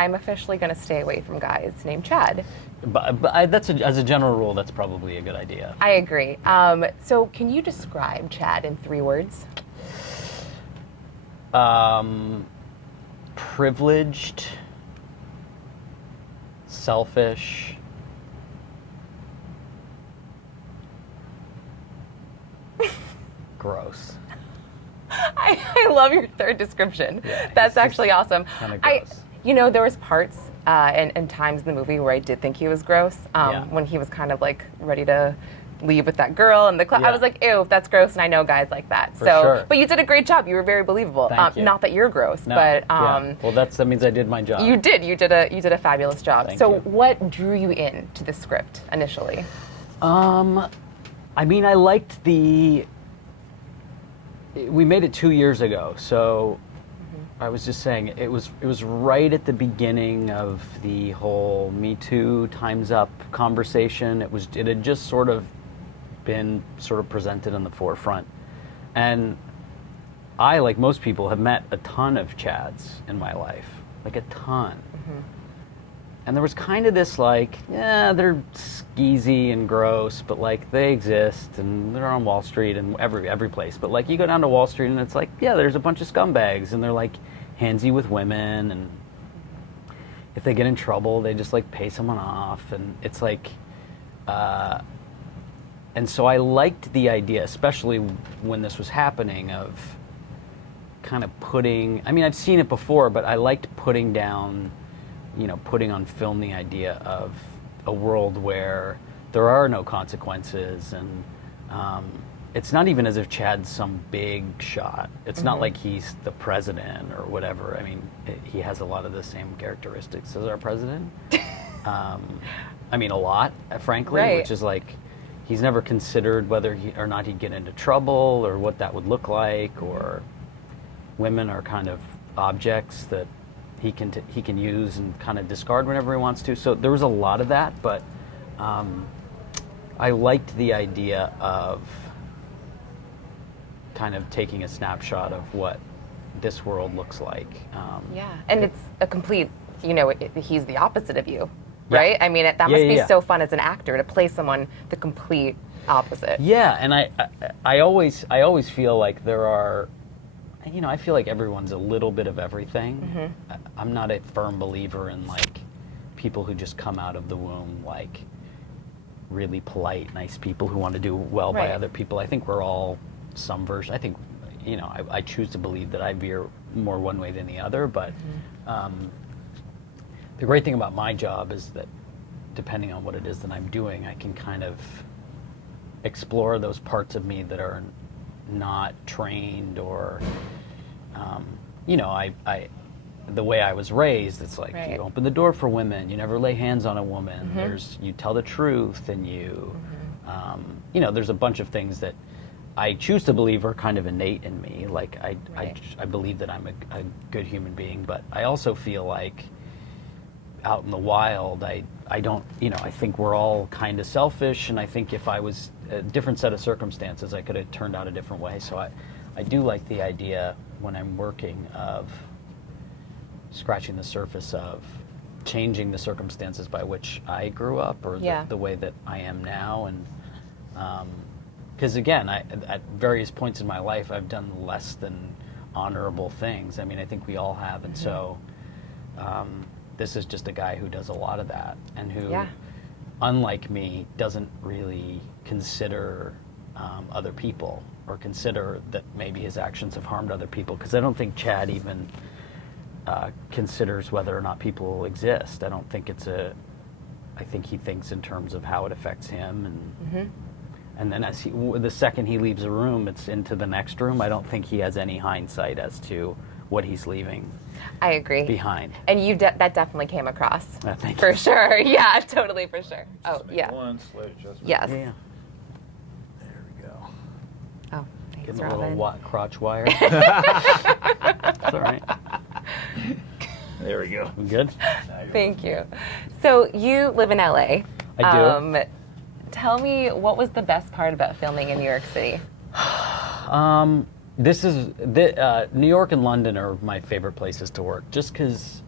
I'm officially going to stay away from guys named Chad. But as a general rule, that's probably a good idea. I agree. So can you describe Chad in 3 words? Privileged, selfish, gross. I love your 3rd description. Yeah, That's actually awesome. Kind of gross. There was parts and times in the movie where I did think he was gross. Yeah. When he was kind of like ready to leave with that girl in the club. Yeah. I was like, ew, that's gross, and I know guys like that. For sure. But you did a great job. You were very believable. Thank you. Not that you're gross, No, but yeah. Well, that means I did my job. you did. You did a fabulous job. Thank so you. what drew you in to the script initially? I mean, I liked we made it 2 years ago, so I was just saying it was right at the beginning of the whole Me Too, Time's Up conversation. It had just sort of been presented in the forefront, and I, like most people, have met a ton of Chads in my life, like a ton. And there was kind of this like, yeah, they're skeezy and gross, but like they exist and they're on Wall Street and every place. But like you go down to Wall Street and it's like, yeah, there's a bunch of scumbags and they're like handsy with women, and if they get in trouble, they just like pay someone off, and it's like, and so I liked the idea, especially when this was happening, of kind of putting, I mean, I've seen it before, but I liked putting on film the idea of a world where there are no consequences, and it's not even as if Chad's some big shot. It's not like he's the president or whatever. I mean, he has a lot of the same characteristics as our president. I mean, a lot, frankly, Right. which is like, he's never considered whether or not he'd get into trouble or what that would look like, or women are kind of objects that he can use and kind of discard whenever he wants to. So there was a lot of that, but I liked the idea of kind of taking a snapshot of what this world looks like. And it's a complete, he's the opposite of you, Yeah. right? I mean, that must be so fun as an actor to play someone the complete opposite. Yeah, and I always feel like there are, I feel like everyone's a little bit of everything. I'm not a firm believer in like people who just come out of the womb like really polite, nice people who want to do well by Right. other people. I think we're all some version. I think, I choose to believe that I veer more one way than the other, but the great thing about my job is that depending on what it is that I'm doing, I can kind of explore those parts of me that are not trained, or the way I was raised, it's like Right. you open the door for women, you never lay hands on a woman, you tell the truth, and there's a bunch of things that I choose to believe are kind of innate in me. Like I believe that I'm a good human being, but I also feel like out in the wild, I don't, I think we're all kind of selfish, and I think if I was a different set of circumstances, I could have turned out a different way. So I do like the idea when I'm working of scratching the surface of changing the circumstances by which I grew up, or the way that I am now. And because again, at various points in my life, I've done less than honorable things. I mean, I think we all have. And so this is just a guy who does a lot of that, and who, unlike me, doesn't really consider other people, or consider that maybe his actions have harmed other people. Because I don't think Chad even considers whether or not people exist. I don't think I think he thinks in terms of how it affects him, and then the second he leaves a room, it's into the next room. I don't think he has any hindsight as to what he's leaving. I agree. Behind. And that definitely came across. Thank for you. sure. Yeah, totally, for sure. Oh, Make yeah. one slight adjustment. Yes. Yeah. There we go. Oh, thanks, Getting a Robin. little crotch wire. That's all right. There we go. We good? Thank you. So you live in LA. I do. Tell me, what was the best part about filming in New York City? New York and London are my favorite places to work, just because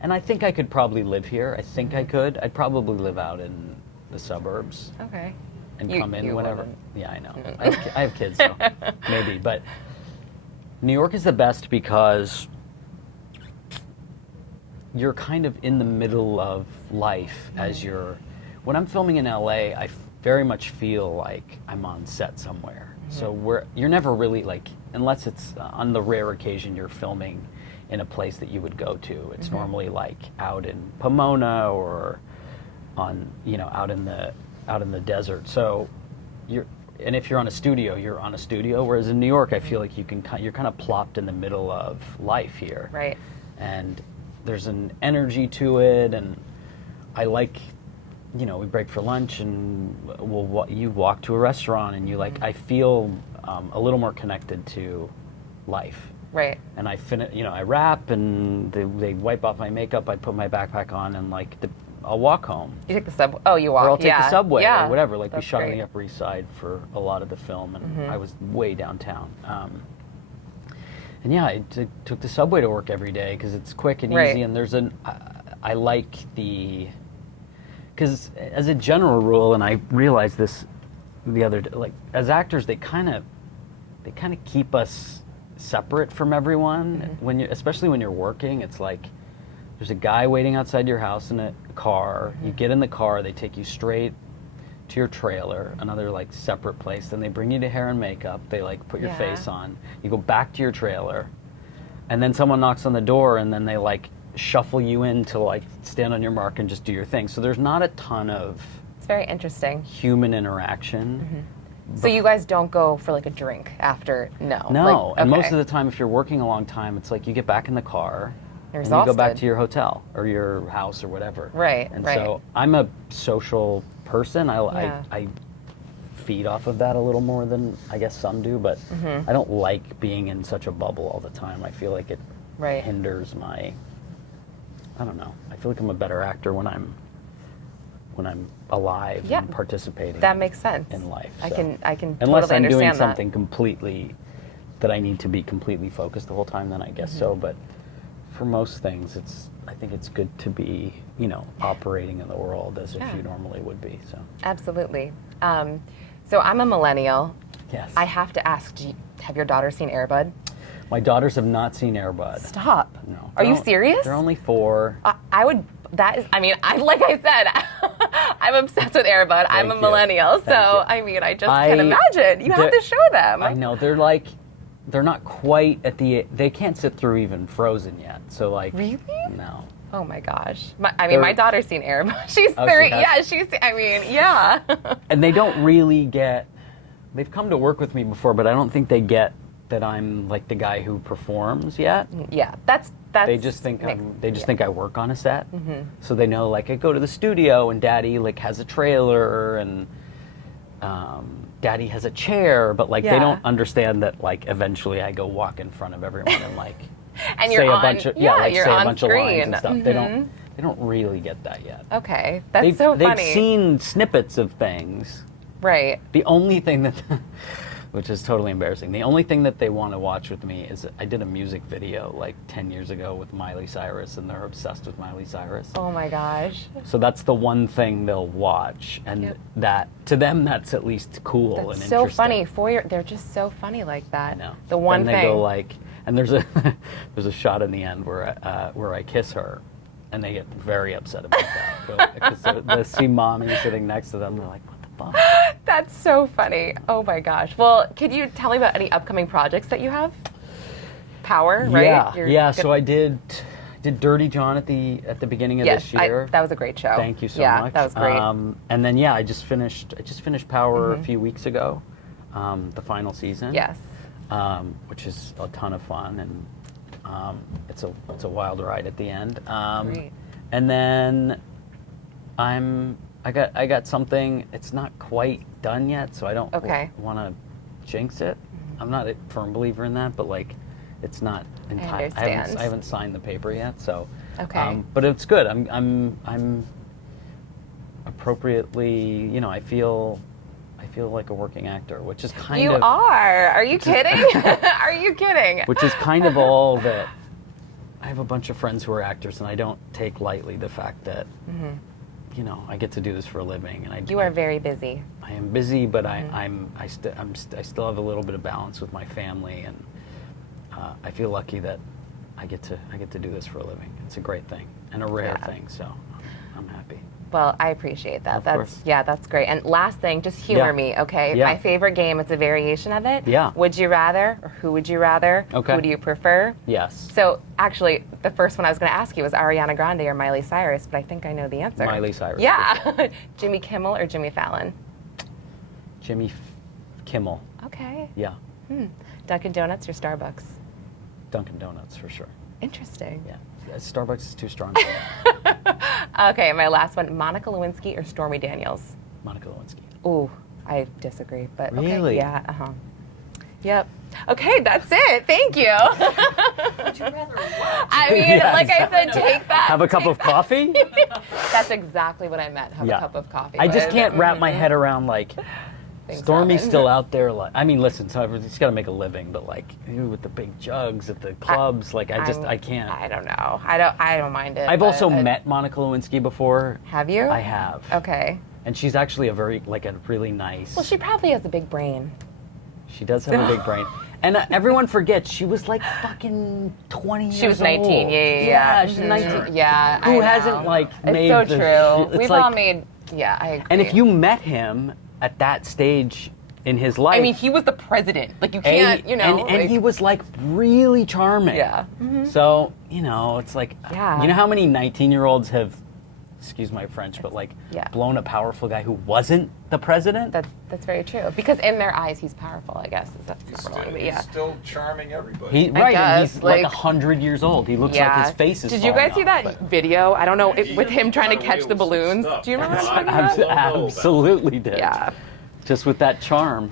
And I think I could probably live here. I think I could. I'd probably live out in the suburbs. Okay. And come in whenever. wouldn't. Yeah, I know. I have kids, so maybe. But New York is the best because you're kind of in the middle of life as you're. When I'm filming in LA, I very much feel like I'm on set somewhere. So you're never really like, unless it's on the rare occasion you're filming in a place that you would go to. It's normally like out in Pomona or on, out in the desert. So and if you're on a studio, you're on a studio. Whereas in New York, I feel like you're kind of plopped in the middle of life here. Right. And there's an energy to it, and I like, we break for lunch and you walk to a restaurant and you like, I feel a little more connected to life. Right. And I wrap and they wipe off my makeup, I put my backpack on and like I'll walk home. You take the subway? Oh, you walk. Or I'll take the subway or whatever. Like we shot on great. the Upper East Side for a lot of the film and I was way downtown. And yeah, I took the subway to work every day because it's quick and easy and I like because as a general rule, and I realized this the other day, like as actors, they kind of keep us separate from everyone. Especially when you're working, it's like there's a guy waiting outside your house in a car. You get in the car, they take you straight to your trailer, another like separate place. Then they bring you to hair and makeup. They like put your face on. You go back to your trailer, and then someone knocks on the door, and then they like shuffle you in to like stand on your mark and just do your thing. So there's not a ton of It's very interesting. human interaction. So you guys don't go for like a drink after? No. No, Like, and most okay. of the time, if you're working a long time, it's like you get back in the car You're and you go back exhausted. to your hotel or your house or whatever. Right, And right. so I'm a social person. Yeah. I feed off of that a little more than I guess some do, but I don't like being in such a bubble all the time. I feel like it Right. hinders my. I don't know. I feel like I'm a better actor when I'm alive Yeah. and participating. That makes sense. in life. I so. can Unless totally I'm doing understand something completely that I need to be completely focused the whole time, then I guess so. But for most things, I think it's good to be, operating in the world as if you normally would be. So that. Absolutely. So I'm a millennial. yes, I have to ask, have your daughters seen Air Bud? my daughters have not seen Air Bud. Stop. No, Are you serious? They're only 4. I would. That is. I mean, like I said, I'm obsessed with Air Bud. I'm a you. millennial, Thank so you. I mean, I just can't imagine. You have to show them. I know they're not quite at the. They can't sit through even Frozen yet. So like. Really? No. Oh my gosh. My daughter's seen Air Bud. She's Oh, 3. she has? Yeah, she's. I mean, yeah. And they don't really get. They've come to work with me before, but I don't think they get that I'm like the guy who performs yet. Yeah, that's. They just think think I work on a set. So they know like I go to the studio and Daddy like has a trailer and Daddy has a chair, but like they Yeah. don't understand that like eventually I go walk in front of everyone and like And say you're a on. bunch of you're say a on bunch screen. of lines and stuff. They don't really get that yet. Okay, that's so funny. They've seen snippets of things. Right. The only thing that, which is totally embarrassing, the only thing that they want to watch with me is I did a music video like 10 years ago with Miley Cyrus, and they're obsessed with Miley Cyrus. Oh my gosh. So that's the one thing they'll watch, and that to them that's at least cool and That's interesting. so funny. They're just so funny like that. I know. The one then they thing. go like, and there's a shot in the end where I kiss her, and they get very upset about that. Because they see mommy sitting next to them, they're like, what the fuck? That's so funny. Oh my gosh. Well, could you tell me about any upcoming projects that you have? Power, right? Yeah, You're yeah. good- So I did Dirty John at the beginning of Yes, this year. that was a great show. Thank you so yeah, much. that was great. And then I just finished Power a few weeks ago, the final season. Yes. Which is a ton of fun, and it's a wild ride at the end. Great. And then I got something. It's not quite done yet, so I don't want to jinx it. I'm not a firm believer in that, but like, it's not in time. understand. I haven't signed the paper yet, so. Okay. But it's good. I'm appropriately. I feel like a working actor, which is kind You of. are. Are you kidding? Are you kidding? Which is kind of all that have a bunch of friends who are actors, and I don't take lightly the fact that, you know, I get to do this for a living. And You are very busy. I am busy, but I still have a little bit of balance with my family, and I feel lucky that I get to do this for a living. It's a great thing and a rare thing, so I'm happy. Well, I appreciate that. Of course. That's great. And last thing, just humor me, okay? Yeah. My favorite game, it's a variation of it. Yeah. Would you rather, or who would you rather? Okay. Who do you prefer? Yes. So actually, the first one I was going to ask you was Ariana Grande or Miley Cyrus, but I think I know the answer. Miley Cyrus. Yeah. for sure. Jimmy Kimmel or Jimmy Fallon? Jimmy Kimmel. Okay. Yeah. Dunkin' Donuts or Starbucks? Dunkin' Donuts for sure. Interesting. Yeah. Starbucks is too strong for me. Okay, my last one, Monica Lewinsky or Stormy Daniels? Monica Lewinsky. Ooh, I disagree, but okay. Really? Yeah, Yep. Okay, that's it. Thank you. Would you rather what? I mean, Yeah, like I said, take that. Have a cup of coffee? That's exactly what I meant. Have Yeah. a cup of coffee. I just with. can't wrap my head around, like, Things Stormy's happen. still out there. Like, I mean, listen, so he's got to make a living, but like with the big jugs at the clubs, like I can't. I don't know. I don't mind it. I've also but- met Monica Lewinsky before. Have you? I have. Okay. And she's actually a really nice. Well, she probably has a big brain. She does have a big brain. And everyone forgets she was like fucking 20 years old. She was 19. Yeah. She's Mhm. 19. Yeah. Who I hasn't know. like It's made so the true. it's We've like, all made. Yeah, I agree. And if you met him at that stage in his life, I mean, he was the president. Like you can't, and like, he was like really charming. Yeah. So, you know, it's like, Yeah. you know how many 19-year-olds have, excuse my French, but like Yeah. blown a powerful guy who wasn't the president? That's very true. Because in their eyes, he's powerful. I guess that's not wrong, but yeah. He's still charming everybody. He, right, and guess, he's like like- 100 years old. He looks like his face is Did you falling guys see off, that but- video? I don't know, He with him trying to got catch away the with some balloons. stuff. Do you remember I that? don't know about it. Absolutely did. Yeah. Just with that charm.